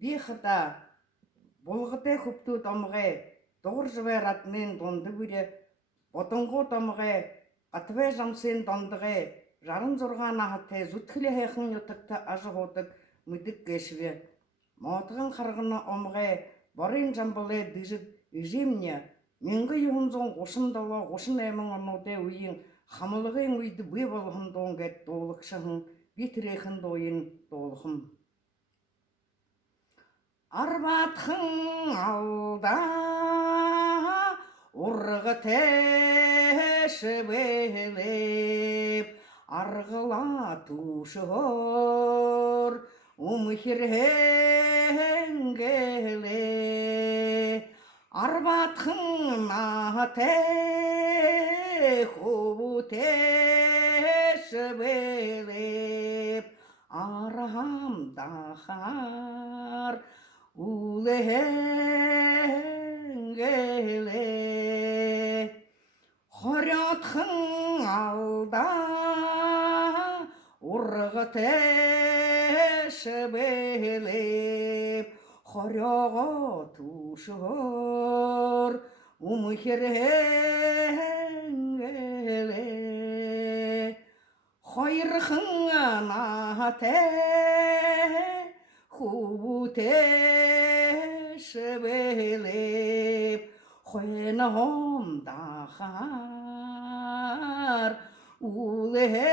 Бихата булгатай хөвтүүд омгай дууржвэ раднын дундгүрэ бодонгуу домгай гатвэ жамсын дондгай 66 нахатай зүтгэлээ хайхан ютагта ажгуудаг мэдэг гэшвэ модган харгана омгай борын жамбалэ дижид ижимня 1937-38 онуудын үеийн хамлагын үед бий болгон дуун гэд дуулагшин битрэхэн дууын дуулахм Арбатхан алдаа ургатай шивэлэп аргала түшөр өмхэрхэнгэлэ Арбатхан натай хөвтэй шивэлэп архам дахар үлэнгэлэ хорёотхан алдаа ургатай шивэлэп хорёого түшөр өмхэрхэнгэлэ хоёрхан натай хөвтэй шивэлэп хойноом дахар үлэнгэлэ